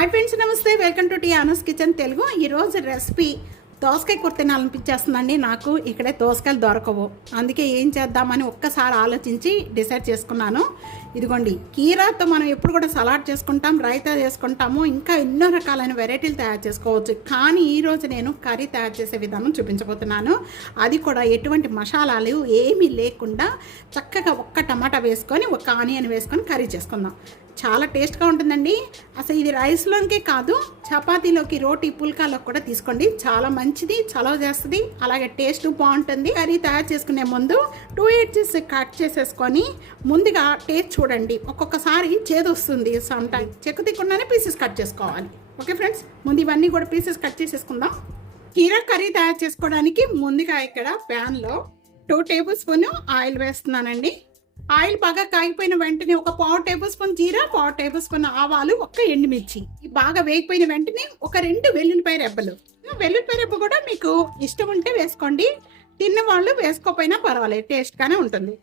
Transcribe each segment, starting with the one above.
Hi friends, నమస్తే. Welcome to టీ Anu's kitchen Telugu. ఈరోజు రెసిపీ దోసకాయ కూర తినాలనిపించేస్తుందండి. నాకు ఇక్కడే దోసకాయలు దొరకవు, అందుకే ఏం చేద్దామని ఒక్కసారి ఆలోచించి డిసైడ్ చేసుకున్నాను. ఇదిగోండి, కీరాతో మనం ఎప్పుడు కూడా సలాడ్ చేసుకుంటాం, రైతా చేసుకుంటాము, ఇంకా ఎన్నో రకాలైన వెరైటీలు తయారు చేసుకోవచ్చు. కానీ ఈరోజు నేను కర్రీ తయారు చేసే విధానం చూపించబోతున్నాను. అది కూడా ఎటువంటి మసాలాలు ఏమీ లేకుండా చక్కగా ఒక్క టమాటా వేసుకొని ఒక ఆనియన్ వేసుకొని కర్రీ చేసుకుందాం. చాలా టేస్ట్గా ఉంటుందండి. అసలు ఇది రైస్లోకే కాదు, చపాతీలోకి, రోటీ, పుల్కాలోకి కూడా తీసుకోండి. చాలా మంచిది, చలవ చేస్తుంది, అలాగే టేస్ట్ బాగుంటుంది. కర్రీ తయారు చేసుకునే ముందు 2 ఎడ్జెస్ కట్ చేసేసుకొని ముందుగా టేస్ట్ చూడండి. ఒక్కొక్కసారి చేదు వస్తుంది, సమ్ టైమ్ చెక్కు తిక్కుండానే పీసెస్ కట్ చేసుకోవాలి. ఓకే ఫ్రెండ్స్, ముందు ఇవన్నీ కూడా పీసెస్ కట్ చేసేసుకుందాం. కీరా కర్రీ తయారు చేసుకోవడానికి ముందుగా ఇక్కడ ప్యాన్లో 2 టేబుల్ స్పూన్ ఆయిల్ వేస్తున్నానండి. ఆయిల్ బాగా కాగిపోయిన వెంటనే ఒక 1/4 టేబుల్ స్పూన్ జీరా, 1/4 టేబుల్ స్పూన్ ఆవాలు, 1 ఎండుమిర్చి బాగా వేగిపోయిన వెంటనే ఒక 2 వెల్లుల్లిపాయ రెబ్బలు. వెల్లుల్లిపాయ రెబ్బ కూడా మీకు ఇష్టం ఉంటే వేసుకోండి, తిన్నవాళ్ళు వేసుకోకపోయినా పర్వాలేదు, టేస్ట్గానే ఉంటుంది.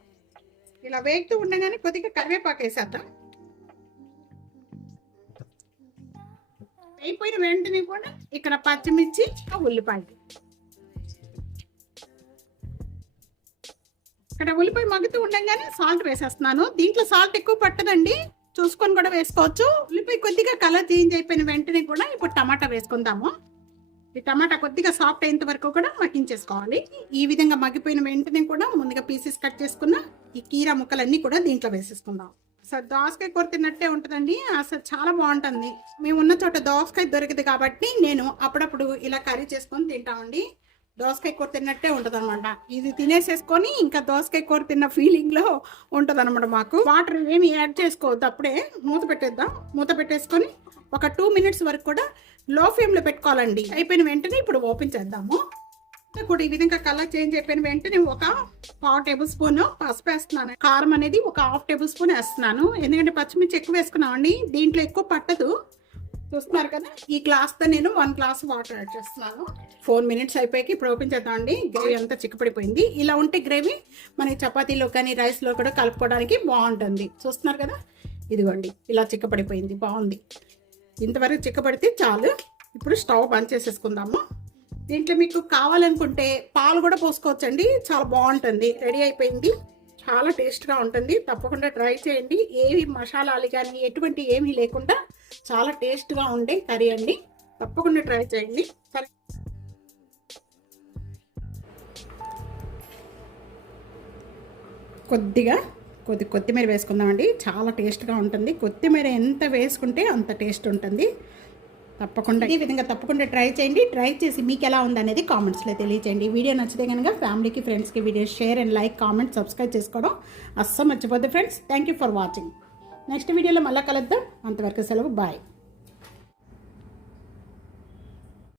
ఇలా వేగుతూ ఉండగానే కొద్దిగా కరివేపాకు వేసేద్దాం. వేగిపోయిన వెంటనే కూడా ఇక్కడ పచ్చిమిర్చి, ఉల్లిపాయ. ఇక్కడ ఉల్లిపాయ మగ్గుతూ ఉండగానే సాల్ట్ వేసేస్తున్నాను. దీంట్లో సాల్ట్ ఎక్కువ పట్టదండి, చూసుకొని కూడా వేసుకోవచ్చు. ఉల్లిపాయ కొద్దిగా కలర్ చేంజ్ అయిపోయిన వెంటనే కూడా ఇప్పుడు టమాటా వేసుకుందాము. ఈ టమాటా కొద్దిగా సాఫ్ట్ అయ్యేంత వరకు కూడా మగ్గించేసుకోవాలి. ఈ విధంగా మగ్గిపోయిన వెంటనే కూడా ముందుగా పీసెస్ కట్ చేసుకున్న ఈ కీరా ముక్కలన్నీ కూడా దీంట్లో వేసేసుకుందాం. అసలు దోసకాయ కూర తిన్నట్టే ఉంటుందండి, అసలు చాలా బాగుంటుంది. మేము ఉన్న చోట దోసకాయ దొరికింది కాబట్టి నేను అప్పుడప్పుడు ఇలా కర్రీ చేసుకొని తింటామండి. దోసకాయ కూర తిన్నట్టే ఉంటుంది అనమాట. ఇది తినేసేసుకొని ఇంకా దోసకాయ కూర తిన్న ఫీలింగ్లో ఉంటుంది అనమాట. మాకు వాటర్ ఏమి యాడ్ చేసుకోవద్దు, అప్పుడే మూత పెట్టేద్దాం. మూత పెట్టేసుకొని ఒక 2 మినిట్స్ వరకు కూడా లో ఫ్లేమ్లో పెట్టుకోవాలండి. అయిపోయిన వెంటనే ఇప్పుడు ఓపెన్ చేద్దాము. కూడా ఈ విధంగా కలర్ చేంజ్ అయిపోయిన వెంటనే ఒక 1/4 టేబుల్ స్పూన్ పసుపు వేస్తున్నాను. కారం అనేది ఒక 1/2 టేబుల్ స్పూన్ వేస్తున్నాను, ఎందుకంటే పచ్చిమిర్చి ఎక్కువ వేసుకున్నామండి, దీంట్లో ఎక్కువ పట్టదు. చూస్తున్నారు కదా, ఈ గ్లాస్తో నేను 1 గ్లాస్ వాటర్ యాడ్ చేస్తున్నాను. 4 మినిట్స్ అయిపోయాక ఇప్పుడు ఓపెన్ చేద్దామండి. గ్రేవీ అంతా చిక్కపడిపోయింది. ఇలా ఉంటే గ్రేవీ మనకి చపాతీలో కానీ రైస్లో కూడా కలుపుకోవడానికి బాగుంటుంది. చూస్తున్నారు కదా, ఇదిగోండి ఇలా చిక్కపడిపోయింది, బాగుంది. ఇంతవరకు చిక్కపడితే చాలు. ఇప్పుడు స్టవ్ బంద్ చేసేసుకుందాము. దీంట్లో మీకు కావాలనుకుంటే పాలు కూడా పోసుకోవచ్చండి, చాలా బాగుంటుంది. రెడీ అయిపోయింది, చాలా టేస్ట్గా ఉంటుంది. తప్పకుండా ట్రై చేయండి. ఏవి మసాలాలు కానీ ఎటువంటి ఏమీ లేకుండా చాలా టేస్ట్గా ఉండే కర్రీ అండి, తప్పకుండా ట్రై చేయండి. సరే, కొత్తిమీర వేసుకుందామండి. చాలా టేస్ట్గా ఉంటుంది. కొత్తిమీర ఎంత వేసుకుంటే అంత టేస్ట్ ఉంటుంది. తప్పకుండా ఈ విధంగా తప్పకుండా ట్రై చేయండి. ట్రై చేసి మీకు ఎలా ఉందనేది కామెంట్స్లో తెలియచేయండి. వీడియో నచ్చితే కనుక ఫ్యామిలీకి, ఫ్రెండ్స్కి video share and like, comment, subscribe చేసుకోవడం అస్సలు మర్చిపోద్దు friends. Thank you for watching. Next వీడియోలో మళ్ళీ కలుద్దాం. అంతవరకు సెలవు, బాయ్.